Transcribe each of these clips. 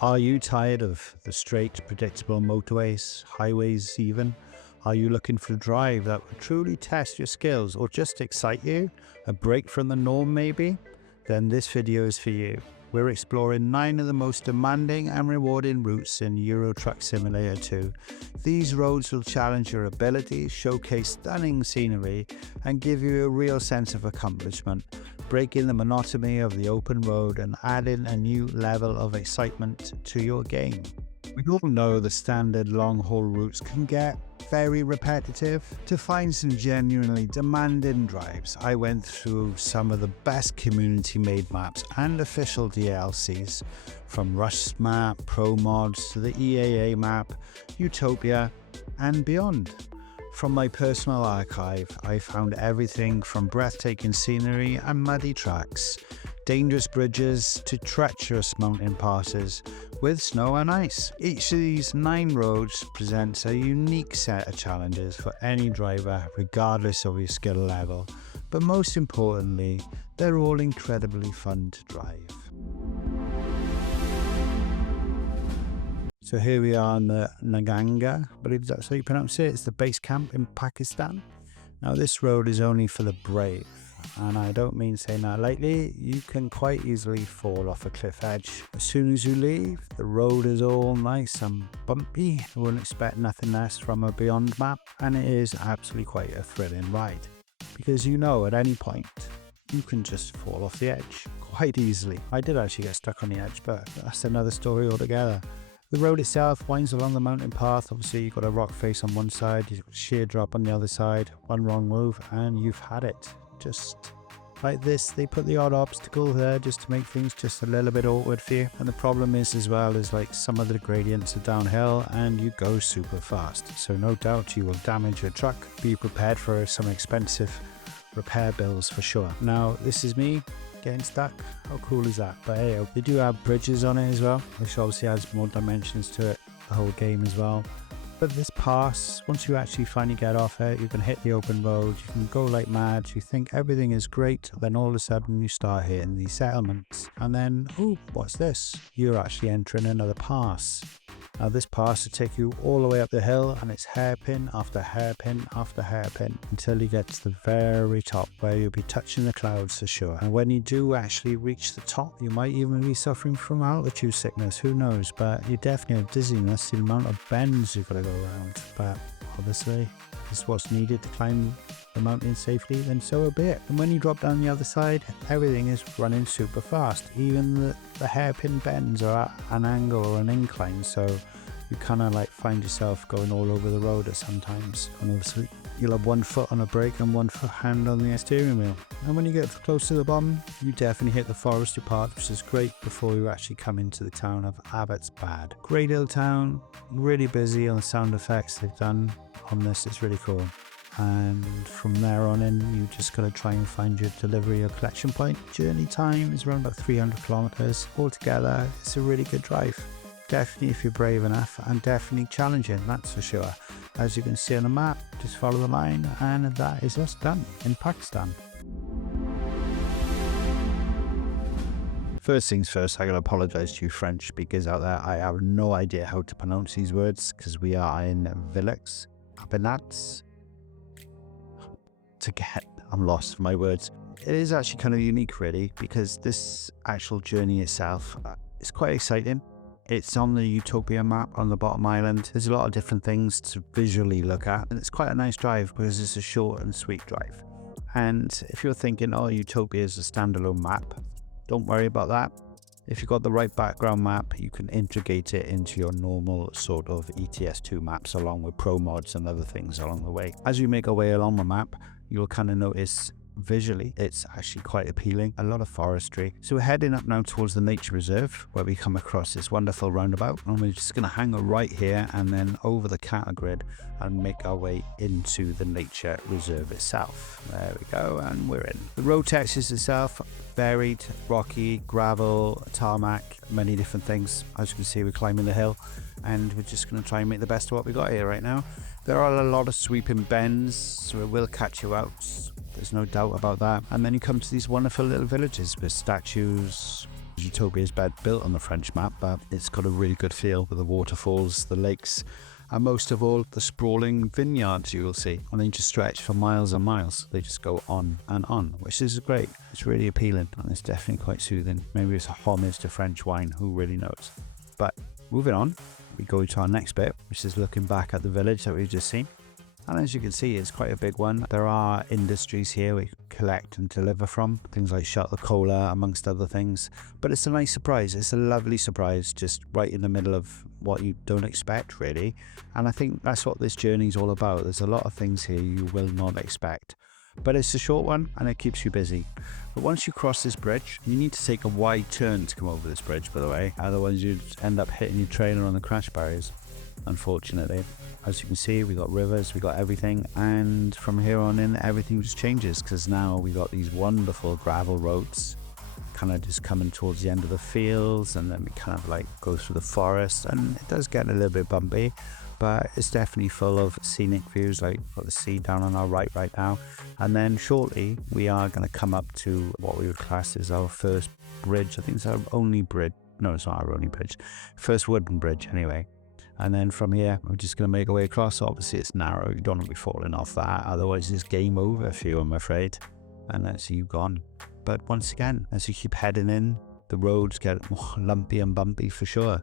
Are you tired of the straight, predictable motorways, highways even? Are you looking for a drive that will truly test your skills or just excite you? A break from the norm maybe? Then this video is for you. We're exploring 9 of the most demanding and rewarding routes in Euro Truck Simulator 2. These roads will challenge your abilities, showcase stunning scenery, and give you a real sense of accomplishment, breaking the monotony of the open road and adding a new level of excitement to your game. We all know the standard long-haul routes can get very repetitive. To find some genuinely demanding drives, I went through some of the best community-made maps and official DLCs, from RusMap, ProMods to the EAA map, Utopia, and beyond. From my personal archive, I found everything from breathtaking scenery and muddy tracks, dangerous bridges to treacherous mountain passes with snow and ice. Each of these 9 roads presents a unique set of challenges for any driver, regardless of your skill level. But most importantly, they're all incredibly fun to drive. So here we are in the Naganga, I believe that's how you pronounce it. It's the base camp in Pakistan. Now this road is only for the brave, and I don't mean saying that lightly. You can quite easily fall off a cliff edge. As soon as you leave, the road is all nice and bumpy. I wouldn't expect nothing less from a Beyond map, and it is absolutely quite a thrilling ride. Because you know at any point, you can just fall off the edge quite easily. I did actually get stuck on the edge, but that's another story altogether. The road itself winds along the mountain path. Obviously you've got a rock face on one side, you've got a sheer drop on the other side, one wrong move and you've had it. Just like this, they put the odd obstacle there just to make things just a little bit awkward for you. And the problem is as well is like some of the gradients are downhill and you go super fast. So no doubt you will damage your truck. Be prepared for some expensive repair bills for sure. Now this is me getting stuck. How cool is that? But hey, they do have bridges on it as well, which obviously adds more dimensions to it, the whole game as well. But this pass, once you actually finally get off it, you can hit the open road, you can go like mad, you think everything is great, then all of a sudden you start hitting these settlements. And then, oh, what's this? You're actually entering another pass. Now this pass will take you all the way up the hill, and it's hairpin after hairpin after hairpin until you get to the very top, where you'll be touching the clouds for sure. And when you do actually reach the top, you might even be suffering from altitude sickness, who knows, but you definitely have dizziness, the amount of bends you've got to go around. But obviously this is what's needed to climb the mountain safely, then so be it. And when you drop down the other side, everything is running super fast. Even the hairpin bends are at an angle or an incline, so you kind of like find yourself going all over the road at sometimes. And obviously you'll have one foot on a brake and one foot hand on the steering wheel. And when you get close to the bottom, you definitely hit the forested part, which is great before you actually come into the town of Abbotsford. Great little town, really busy on the sound effects they've done on this. It's really cool. And from there on in, you just got to try and find your delivery or collection point. Journey time is around about 300 kilometers. Altogether, it's a really good drive. Definitely if you're brave enough, and definitely challenging, that's for sure. As you can see on the map, just follow the line, and that is us done in Pakistan. First things first, I gotta apologize to you French speakers out there. I have no idea how to pronounce these words because we are in Villix, Abinats. I'm lost for my words. It is actually kind of unique really, because this actual journey itself is quite exciting. It's on the Utopia map on the bottom island. There's a lot of different things to visually look at, and it's quite a nice drive because it's a short and sweet drive. And if you're thinking, oh, Utopia is a standalone map, don't worry about that. If you've got the right background map, you can integrate it into your normal sort of ETS2 maps along with ProMods and other things along the way. As you make our way along the map, you'll kind of notice visually it's actually quite appealing, a lot of forestry. So we're heading up now towards the nature reserve, where we come across this wonderful roundabout, and we're just going to hang a right here and then over the cattle grid and make our way into the nature reserve itself. There we go, and we're in. The road textures itself varied, rocky, gravel, tarmac, many different things. As you can see, we're climbing the hill and we're just going to try and make the best of what we got here right now. There are a lot of sweeping bends, so it will catch you out. There's no doubt about that. And then you come to these wonderful little villages with statues, Utopia is built on the French map, but it's got a really good feel with the waterfalls, the lakes, and most of all, the sprawling vineyards you will see. And they just stretch for miles and miles. They just go on and on, which is great. It's really appealing, and it's definitely quite soothing. Maybe it's a homage to French wine, who really knows. But moving on, we go to our next bit, which is looking back at the village that we've just seen. And as you can see, it's quite a big one. There are industries here we collect and deliver from, things like shuttle cola, amongst other things. But it's a nice surprise. It's a lovely surprise, just right in the middle of what you don't expect, really. And I think that's what this journey is all about. There's a lot of things here you will not expect. But it's a short one, and it keeps you busy. But once you cross this bridge, you need to take a wide turn to come over this bridge, by the way. Otherwise, you'd end up hitting your trailer on the crash barriers, unfortunately. As you can see, we got rivers, we got everything, and from here on in, everything just changes, because now we got these wonderful gravel roads kind of just coming towards the end of the fields, and then we kind of like go through the forest, and it does get a little bit bumpy, but it's definitely full of scenic views, like got the sea down on our right now. And then shortly we are going to come up to what we would class as our first bridge. I think it's our only bridge. No, it's not our only bridge. First wooden bridge anyway. And then from here, we're just going to make our way across. Obviously, it's narrow. You don't want to be falling off that. Otherwise, it's game over for you, I'm afraid. And that's you gone. But once again, as you keep heading in, the roads get more lumpy and bumpy for sure.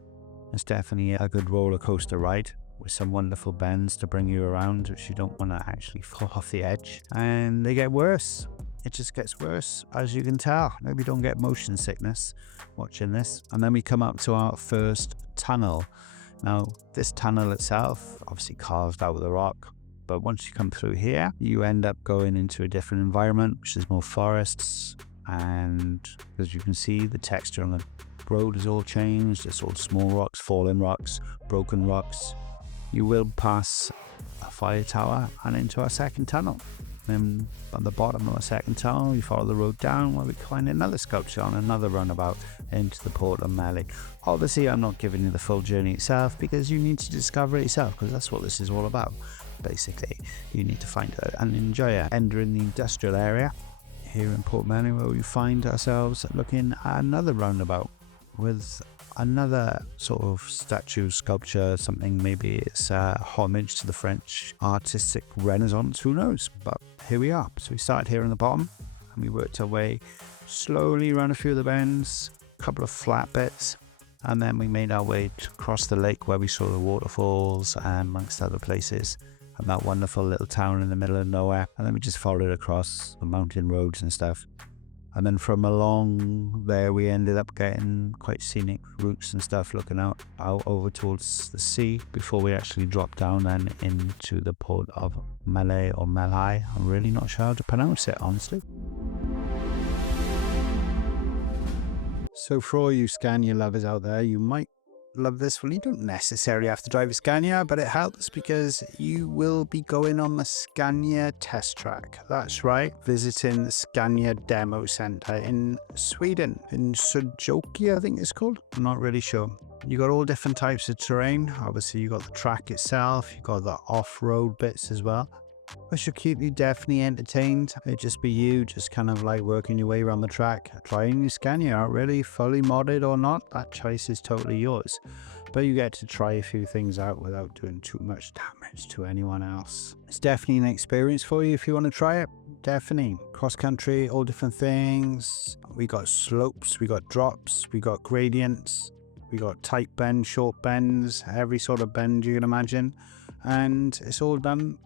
It's definitely a good roller coaster ride with some wonderful bends to bring you around, which you don't want to actually fall off the edge. And they get worse. It just gets worse, as you can tell. Maybe don't get motion sickness watching this. And then we come up to our first tunnel. Now, this tunnel itself, obviously carved out of the rock, but once you come through here, you end up going into a different environment, which is more forests, and as you can see, the texture on the road is all changed. It's all small rocks, fallen rocks, broken rocks. You will pass a fire tower and into our second tunnel. Then at the bottom of the second tunnel, you follow the road down where we find another sculpture on another runabout into the port of Melee. Obviously, I'm not giving you the full journey itself because you need to discover it yourself, because that's what this is all about. Basically, you need to find it and enjoy it. Entering the industrial area here in Port Melee, where we find ourselves looking at another roundabout with another sort of statue, sculpture, something. Maybe it's a homage to the French artistic renaissance, who knows, but here we are. So we started here on the bottom and we worked our way slowly around a few of the bends, a couple of flat bits, and then we made our way across the lake where we saw the waterfalls and amongst other places, and that wonderful little town in the middle of nowhere. And then we just followed across the mountain roads and stuff. And then from along there, we ended up getting quite scenic routes and stuff, looking out over towards the sea before we actually dropped down then into the port of Melee or Melee. I'm really not sure how to pronounce it, honestly. So for all you Scania lovers out there, you might love this one. You don't necessarily have to drive a Scania, but it helps because you will be going on the Scania test track. That's right, visiting the Scania demo center in Sweden, in Sujoki, I think it's called. I'm not really sure. You got all different types of terrain. Obviously, you got the track itself, you got the off-road bits as well, which should keep you definitely entertained. It'd just be you just kind of like working your way around the track, trying your Scania out, really, fully modded or not, that choice is totally yours. But you get to try a few things out without doing too much damage to anyone else. It's definitely an experience for you if you want to try it. Definitely. Cross country, all different things. We got slopes, we got drops, we got gradients, we got tight bends, short bends, every sort of bend you can imagine. And it's all done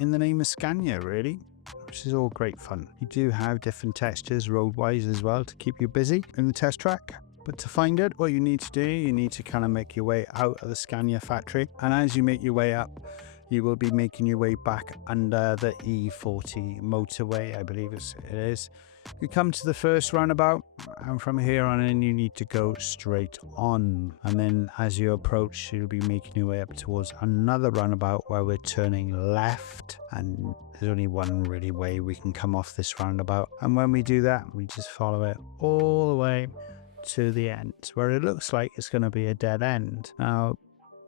in the name of Scania, really, which is all great fun. You do have different textures road-wise as well to keep you busy in the test track. But to find it, what you need to do, you need to kind of make your way out of the Scania factory. And as you make your way up, you will be making your way back under the E40 motorway, I believe it is. You come to the first roundabout, and from here on in you need to go straight on, and then as you approach you'll be making your way up towards another roundabout where we're turning left, and there's only one really way we can come off this roundabout, and when we do that we just follow it all the way to the end where it looks like it's going to be a dead end. Now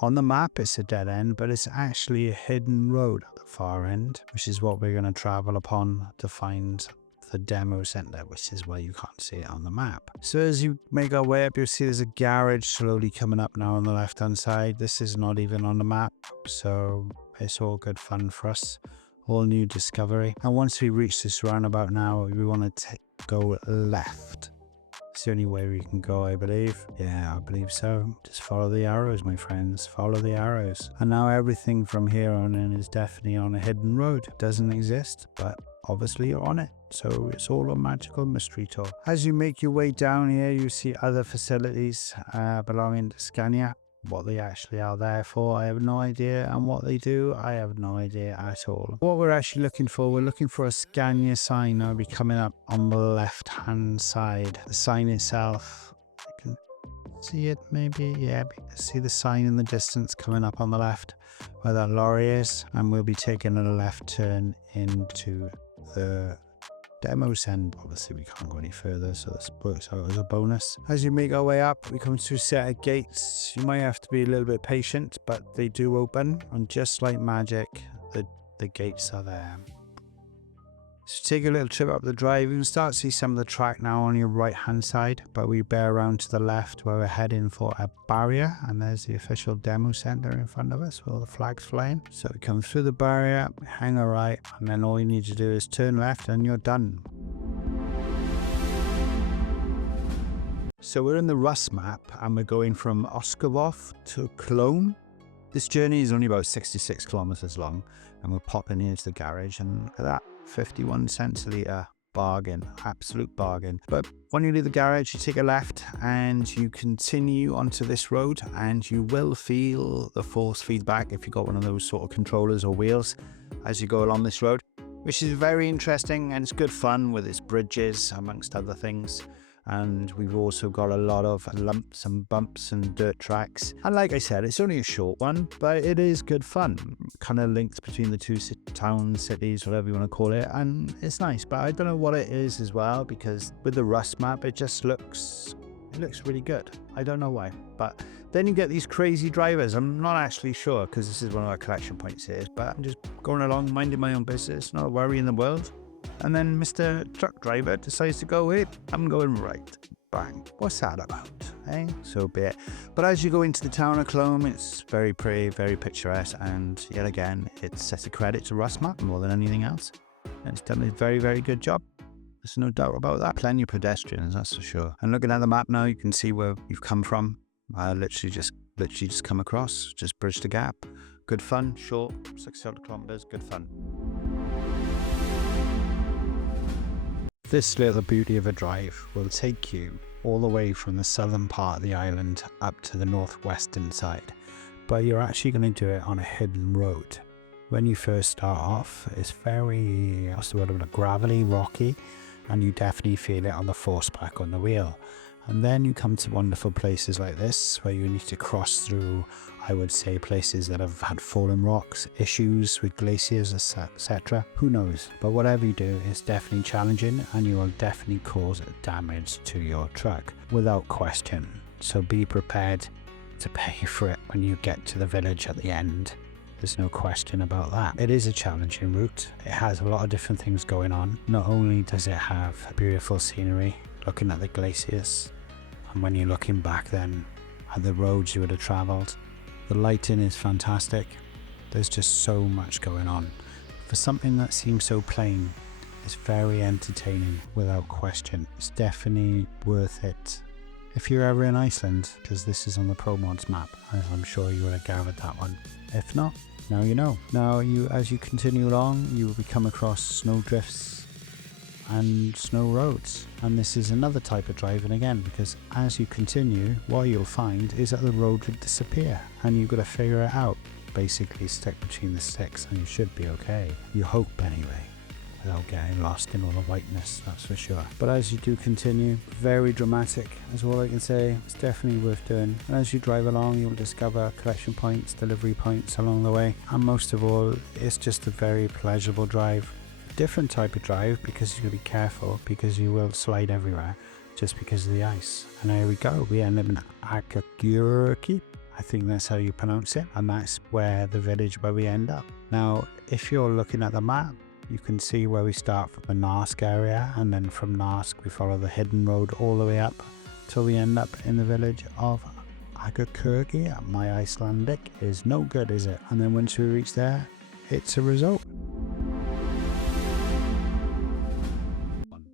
on the map it's a dead end, but it's actually a hidden road at the far end, which is what we're going to travel upon to find the demo center, which is why you can't see it on the map. So as you make our way up, you'll see there's a garage slowly coming up now on the left hand side. This is not even on the map, so it's all good fun for us. All new discovery. And once we reach this roundabout now, we want to go left. It's the only way we can go, I believe. Yeah, I believe so. Just follow the arrows, my friends. Follow the arrows. And now everything from here on in is definitely on a hidden road. It doesn't exist, but obviously you're on it. So it's all a magical mystery tour. As you make your way down here, you see other facilities belonging to Scania. What they actually are there for, I have no idea, and what they do, I have no idea at all. What we're actually looking for, we're looking for a Scania sign. That'll be coming up on the left hand side. The sign itself, I can see it maybe, yeah, see the sign in the distance coming up on the left where that lorry is, and we'll be taking a left turn into the demo send. Obviously we can't go any further, so this works out as a bonus. As you make our way up, we come to a set of gates. You might have to be a little bit patient, but they do open, and just like magic, the gates are there. So take a little trip up the drive. You can start to see some of the track now on your right hand side, but we bear around to the left where we're heading for a barrier, and there's the official demo center in front of us with all the flags flying. So we come through the barrier, hang a right, and then all you need to do is turn left and you're done. So we're in the RusMap and we're going from Oskavov to Cologne. This journey is only about 66 kilometers long, and we're popping into the garage, and look at that. 51 cents a litre, bargain, absolute bargain. But when you leave the garage, you take a left and you continue onto this road, and you will feel the force feedback if you've got one of those sort of controllers or wheels as you go along this road, which is very interesting, and it's good fun with its bridges amongst other things. And we've also got a lot of lumps and bumps and dirt tracks. And like I said, it's only a short one, but it is good fun. Kind of linked between the two towns, cities, whatever you want to call it. And it's nice, but I don't know what it is as well, because with the RusMap, it just looks really good. I don't know why. But then you get these crazy drivers. I'm not actually sure, because this is one of our collection points here, but I'm just going along, minding my own business, not a worry in the world. And then Mr. Truck Driver decides to go, hey, I'm going right. Bang. What's that about? Eh? So be it. But as you go into the town of Cologne, it's very pretty, very picturesque, and yet again, it sets a credit to RusMap more than anything else. And it's done a very, very good job. There's no doubt about that. Plenty of pedestrians, that's for sure. And looking at the map now, you can see where you've come from. Literally just come across, just bridge the gap. Good fun, short, 600 kilometers, good fun. This little beauty of a drive will take you all the way from the southern part of the island up to the northwestern side, but you're actually going to do it on a hidden road. When you first start off, it's very, gravelly, rocky, and you definitely feel it on the force back on the wheel. And then you come to wonderful places like this, where you need to cross through, I would say, places that have had fallen rocks, issues with glaciers, etc. Who knows? But whatever you do, it's definitely challenging, and you will definitely cause damage to your truck, without question. So be prepared to pay for it when you get to the village at the end. There's no question about that. It is a challenging route. It has a lot of different things going on. Not only does it have beautiful scenery, looking at the glaciers, and when you're looking back then at the roads you would have travelled, the lighting is fantastic. There's just so much going on. For something that seems so plain, it's very entertaining without question. It's definitely worth it if you're ever in Iceland, because this is on the ProMods map, as I'm sure you would have gathered that one. If not, now you know. Now, as you continue along, you will come across snow drifts and snow roads, and this is another type of driving again, because as you continue, what you'll find is that the road will disappear, and you've got to figure it out. Basically stick between the sticks and you should be okay. You hope anyway, without getting lost in all the whiteness, that's for sure. But as you do continue, very dramatic is all I can say. It's definitely worth doing, and as you drive along, you'll discover collection points, delivery points along the way, and most of all, it's just a very pleasurable drive. Different type of drive, because you've got to be careful, because you will slide everywhere just because of the ice. And there we go, we end up in Akagurki, I think that's how you pronounce it, and that's where the village where we end up. Now if you're looking at the map, You can see where we start from the Narsk area, and then from Narsk we follow the hidden road all the way up till we end up in the village of Agakurgi. My Icelandic is no good, is it? And then once we reach there, it's a result.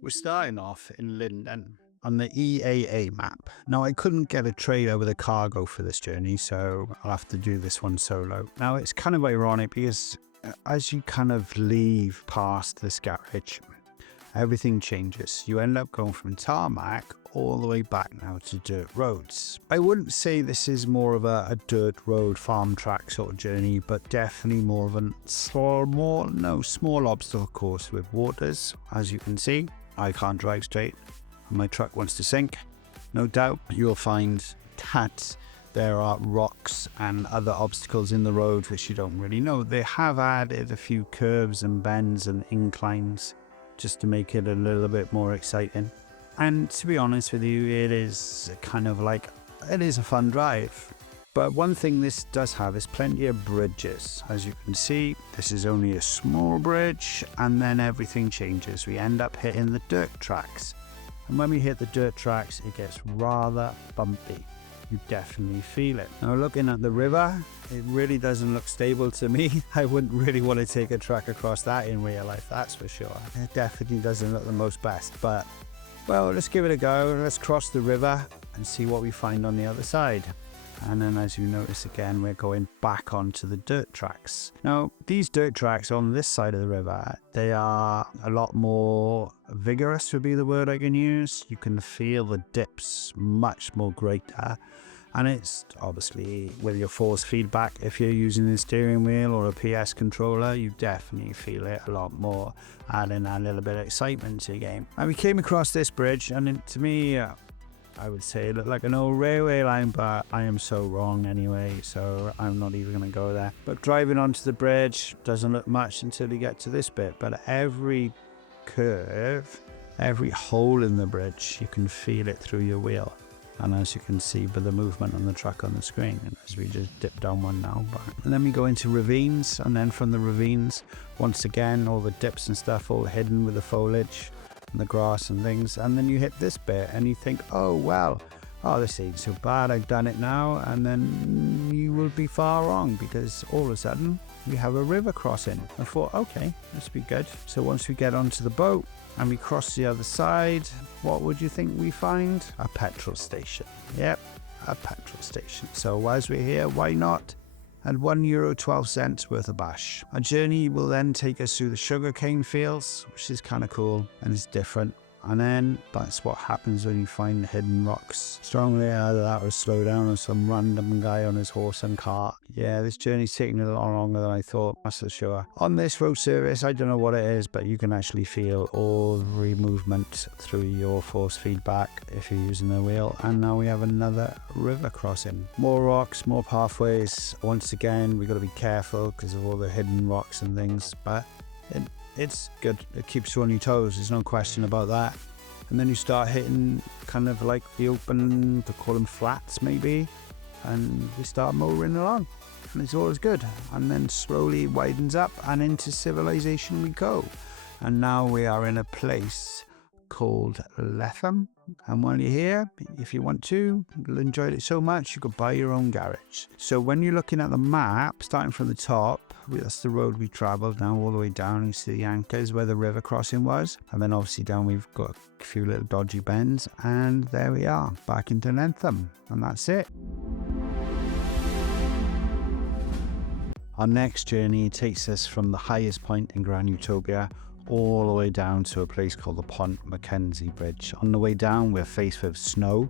We're starting off in Linden on the EAA map. Now, I couldn't get a trailer with a cargo for this journey, so I'll have to do this one solo. Now, it's kind of ironic because as you kind of leave past this garage, everything changes. You end up going from tarmac all the way back now to dirt roads. I wouldn't say this is more of a dirt road farm track sort of journey, but definitely more of a small obstacle course with waters. As you can see, I can't drive straight and my truck wants to sink. No doubt you'll find that there are rocks and other obstacles in the road which you don't really know. They have added a few curves and bends and inclines just to make it a little bit more exciting. And to be honest with you, it is kind of like, it is a fun drive. But one thing this does have is plenty of bridges. As you can see, this is only a small bridge, and then everything changes. We end up hitting the dirt tracks. And when we hit the dirt tracks, it gets rather bumpy. You definitely feel it. Now, looking at the river, it really doesn't look stable to me. I wouldn't really want to take a truck across that in real life, that's for sure. It definitely doesn't look the most best, but well, let's give it a go. Let's cross the river and see what we find on the other side. And then, as you notice again, we're going back onto the dirt tracks. Now, these dirt tracks on this side of the river, they are a lot more vigorous would be the word I can use. You can feel the dips much more greater. And it's obviously with your force feedback, if you're using the steering wheel or a PS controller, you definitely feel it a lot more, adding a little bit of excitement to the game. And we came across this bridge, and to me, I would say it looked like an old railway line, but I am so wrong anyway, so I'm not even going to go there. But driving onto the bridge doesn't look much until you get to this bit, but every curve, every hole in the bridge, you can feel it through your wheel. And as you can see by the movement on the track on the screen, and as we just dip down one now, and then we go into ravines, and then from the ravines, once again, all the dips and stuff all hidden with the foliage and the grass and things, and then you hit this bit and you think, oh well, this ain't so bad, I've done it now, and then you will be far wrong, because all of a sudden we have a river crossing. I thought, okay, this will be good. So once we get onto the boat and we cross the other side, what would you think we find? A petrol station. Yep, a petrol station. So as we're here, why not? And €1.12 worth of bash. Our journey will then take us through the sugarcane fields, which is kind of cool and it's different. And then that's what happens when you find the hidden rocks. Strongly either that or slow down on some random guy on his horse and cart. Yeah, this journey's taking a lot longer than I thought, that's for sure. On this road service, I don't know what it is, but you can actually feel every movement through your force feedback if you're using the wheel. And now we have another river crossing. More rocks, more pathways. Once again, we've got to be careful because of all the hidden rocks and things, but it's good. It keeps you on your toes, there's no question about that. And then you start hitting kind of like the open, to call them flats maybe, and we start motoring along, and it's always good. And then slowly it widens up and into civilization we go. And now we are in a place called Letham, and while you're here, if you want to, you'll enjoy it so much you could buy your own garage. So when you're looking at the map, starting from the top, that's the road we travelled now all the way down. You see the anchors where the river crossing was, and then obviously down we've got a few little dodgy bends, and there we are, back into Letham, and that's it. Our next journey takes us from the highest point in Grand Utopia all the way down to a place called the Pont Mackenzie Bridge. On the way down, we're faced with snow,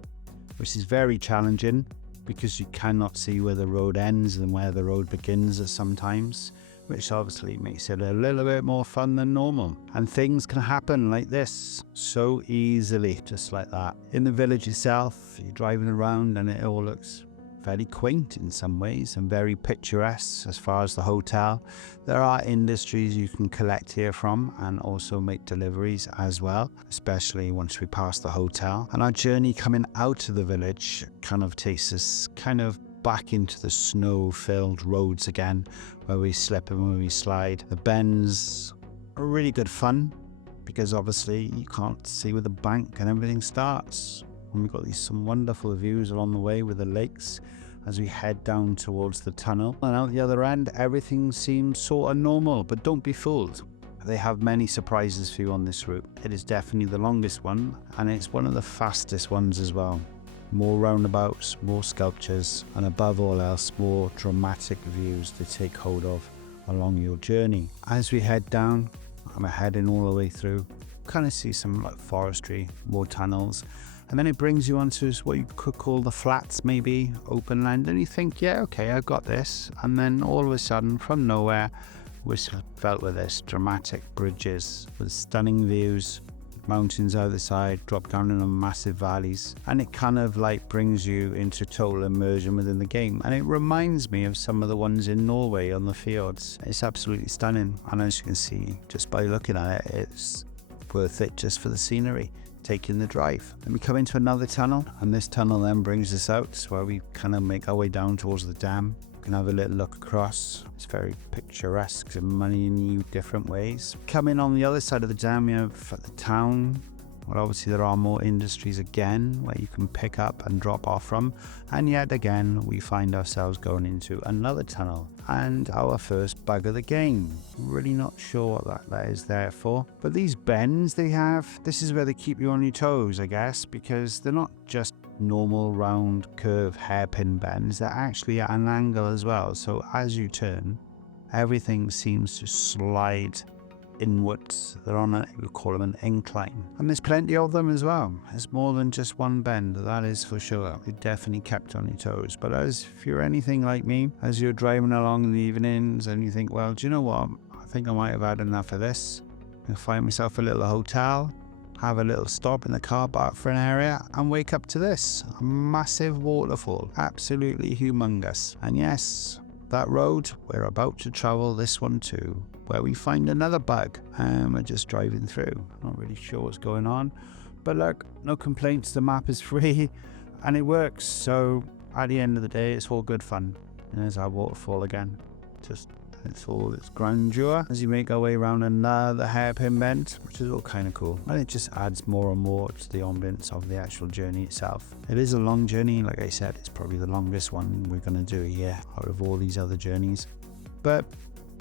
which is very challenging because you cannot see where the road ends and where the road begins sometimes, which obviously makes it a little bit more fun than normal. And things can happen like this so easily, just like that. In the village itself, you're driving around and it all looks very quaint in some ways and very picturesque as far as the hotel. There are industries you can collect here from and also make deliveries as well, especially once we pass the hotel. And our journey coming out of the village kind of takes us kind of back into the snow-filled roads again, where we slip and where we slide. The bends really good fun because obviously you can't see where the bank and everything starts. And we've got some wonderful views along the way with the lakes as we head down towards the tunnel. And out the other end, everything seems sort of normal, but don't be fooled. They have many surprises for you on this route. It is definitely the longest one, and it's one of the fastest ones as well. More roundabouts, more sculptures, and above all else, more dramatic views to take hold of along your journey. As we head down, I'm heading all the way through, kind of see some like forestry, more tunnels, and then it brings you onto what you could call the flats, maybe open land, and you think, yeah, okay, I've got this, and then all of a sudden, from nowhere, we're felt with this dramatic bridges with stunning views, mountains either side, drop down into massive valleys, and it kind of like brings you into total immersion within the game. And it reminds me of some of the ones in Norway on the fjords. It's absolutely stunning, and as you can see just by looking at it, it's worth it just for the scenery, taking the drive. Then we come into another tunnel, and this tunnel then brings us out where we kind of make our way down towards the dam. Can have a little look across. It's very picturesque in many new different ways. Coming on the other side of the dam, you have the town. Well, obviously there are more industries again where you can pick up and drop off from, and yet again we find ourselves going into another tunnel and our first bug of the game. Really not sure what that is there for, but these bends they have, this is where they keep you on your toes, I guess, because they're not just normal round curve hairpin bends, they're actually at an angle as well. So as you turn, everything seems to slide inwards. They're on a, we call them an incline, and there's plenty of them as well. There's more than just one bend, that is for sure. It definitely kept on your toes. But as if you're anything like me, as you're driving along in the evenings and you think, well, do you know what, I think I might have had enough of this, and find myself a little hotel, have a little stop in the car park for an area, and wake up to this a massive waterfall, absolutely humongous. And yes, that road we're about to travel, this one too, where we find another bug, and we're just driving through. Not really sure what's going on, but look, no complaints, the map is free and it works. So at the end of the day, it's all good fun. And there's our waterfall again, just it's all its grandeur as you make our way around another hairpin bend, which is all kind of cool, and it just adds more and more to the ambience of the actual journey itself. It is a long journey, like I said, it's probably the longest one we're going to do here out of all these other journeys. But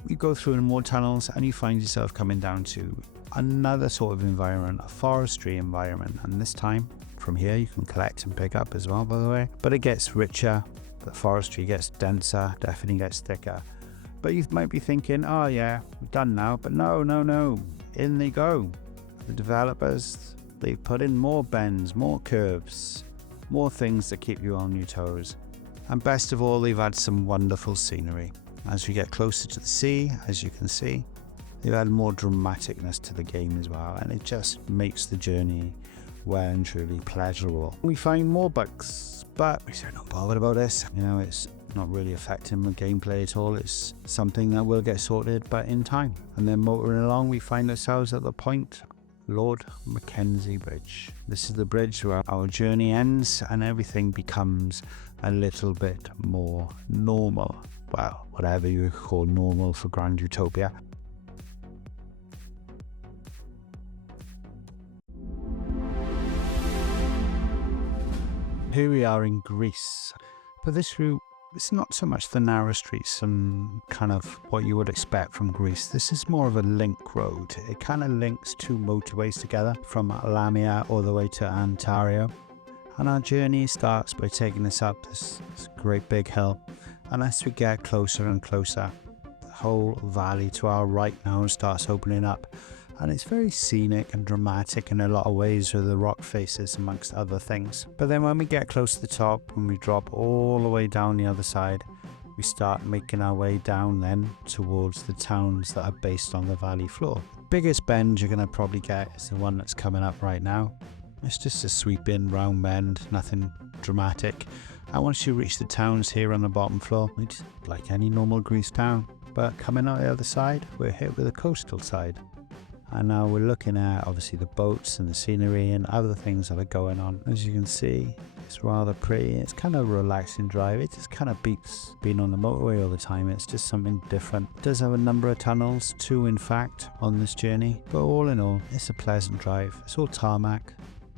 you go through more tunnels and you find yourself coming down to another sort of environment, a forestry environment, and this time from here you can collect and pick up as well, by the way. But it gets richer, the forestry gets denser, definitely gets thicker. But you might be thinking, oh yeah, we're done now. But no, in they go. The developers, they've put in more bends, more curves, more things to keep you on your toes. And best of all, they've had some wonderful scenery. As we get closer to the sea, as you can see, they've had more dramaticness to the game as well. And it just makes the journey well and truly pleasurable. We find more bugs, but we're not bothered about this. You know, it's not really affecting the gameplay at all. It's something that will get sorted, but in time. And then motoring along, we find ourselves at the point Lord Mackenzie Bridge. This is the bridge where our journey ends and everything becomes a little bit more normal. Well, whatever you call normal for Grand Utopia. Here we are in Greece, but this route, it's not so much the narrow streets and kind of what you would expect from Greece. This is more of a link road. It kind of links two motorways together from Lamia all the way to Ontario. And our journey starts by taking us up this great big hill. And as we get closer and closer, the whole valley to our right now starts opening up. And it's very scenic and dramatic in a lot of ways with the rock faces amongst other things. But then when we get close to the top, when we drop all the way down the other side, we start making our way down then towards the towns that are based on the valley floor. The biggest bend you're going to probably get is the one that's coming up right now. It's just a sweeping round bend, nothing dramatic. And once you reach the towns here on the bottom floor, it's like any normal Greece town. But coming out the other side, we're hit with a coastal side. And now we're looking at obviously the boats and the scenery and other things that are going on. As you can see, it's rather pretty. It's kind of a relaxing drive. It just kind of beats being on the motorway all the time. It's just something different. It does have a number of tunnels, 2 in fact, on this journey. But all in all, it's a pleasant drive. It's all tarmac.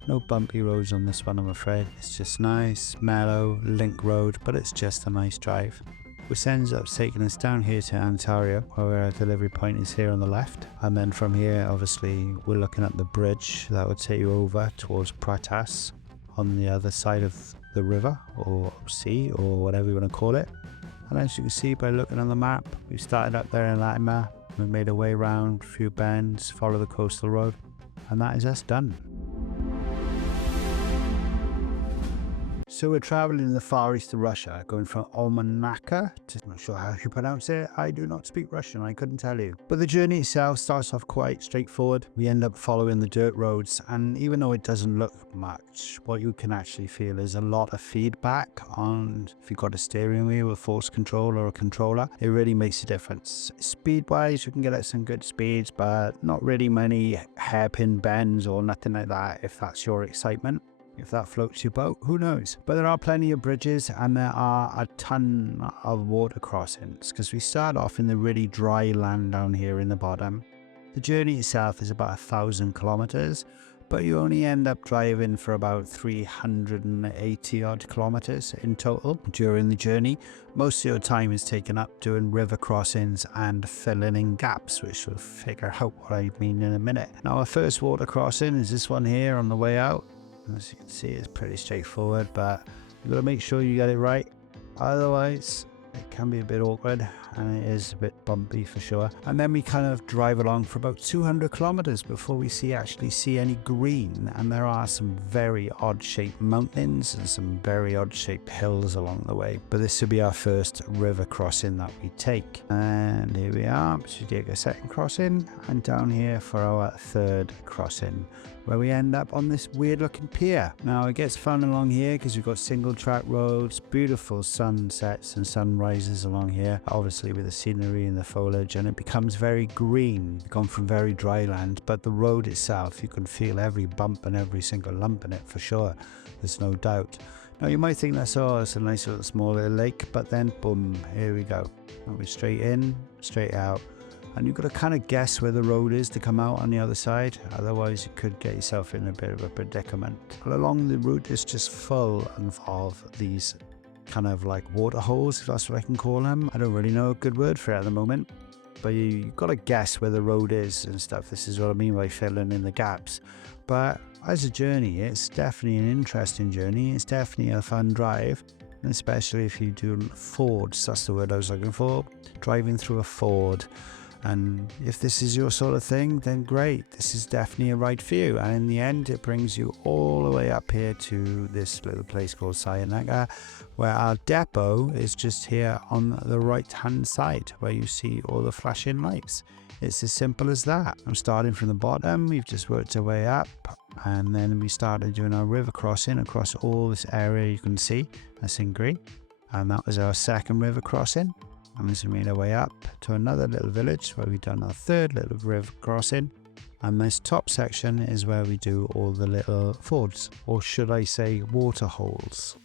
No bumpy roads on this one, I'm afraid. It's just nice, mellow, link road, but it's just a nice drive. Which ends up taking us down here to Ontario, where our delivery point is here on the left. And then from here, obviously, we're looking at the bridge that would take you over towards Pratas on the other side of the river or sea or whatever you want to call it. And as you can see by looking on the map, we started up there in Latimer. We made our way around a few bends, follow the coastal road, and that is us done. So we're traveling in the far east of Russia, going from Almanaka to, I'm not sure how you pronounce it. I do not speak Russian, I couldn't tell you. But the journey itself starts off quite straightforward. We end up following the dirt roads, and even though it doesn't look much, what you can actually feel is a lot of feedback on, if you've got a steering wheel with force control or a controller, it really makes a difference. Speed wise, you can get at some good speeds, but not really many hairpin bends or nothing like that if that's your excitement. If that floats your boat, who knows? But there are plenty of bridges and there are a ton of water crossings because we start off in the really dry land down here in the bottom. The journey itself is about 1,000 kilometers, but you only end up driving for about 380 odd kilometers in total during the journey. Most of your time is taken up doing river crossings and filling in gaps, which we'll figure out what I mean in a minute. Now our first water crossing is this one here on the way out. As you can see, it's pretty straightforward, but you've got to make sure you get it right. Otherwise, it can be a bit awkward and it is a bit bumpy for sure. And then we kind of drive along for about 200 kilometers before we actually see any green. And there are some very odd shaped mountains and some very odd shaped hills along the way. But this will be our first river crossing that we take. And here we are. So we take a second crossing and down here for our third crossing, where we end up on this weird looking pier. Now it gets fun along here because we've got single track roads, beautiful sunsets and sunrises along here, obviously with the scenery and the foliage, and it becomes very green. We've gone from very dry land, but the road itself, you can feel every bump and every single lump in it for sure, there's no doubt. Now you might think that's, oh, it's a nice little small little lake, but then boom, here we go. And we're straight in, straight out. And you've got to kind of guess where the road is to come out on the other side, otherwise you could get yourself in a bit of a predicament. But along the route is just full of these kind of like water holes, if that's what I can call them. I don't really know a good word for it at the moment, but you've got to guess where the road is and stuff. This is what I mean by filling in the gaps. But as a journey, it's definitely an interesting journey. It's definitely a fun drive, and especially if you do fords, that's the word I was looking for, driving through a ford. And if this is your sort of thing, then great, this is definitely a ride for you. And in the end, it brings you all the way up here to this little place called Scenia, where our depot is just here on the right hand side, where you see all the flashing lights. It's as simple as that. I'm starting from the bottom, we've just worked our way up, and then we started doing our river crossing across all this area you can see, that's in green. And that was our second river crossing. And as we made our way up to another little village where we've done our third little river crossing. And this top section is where we do all the little fords, or should I say water holes.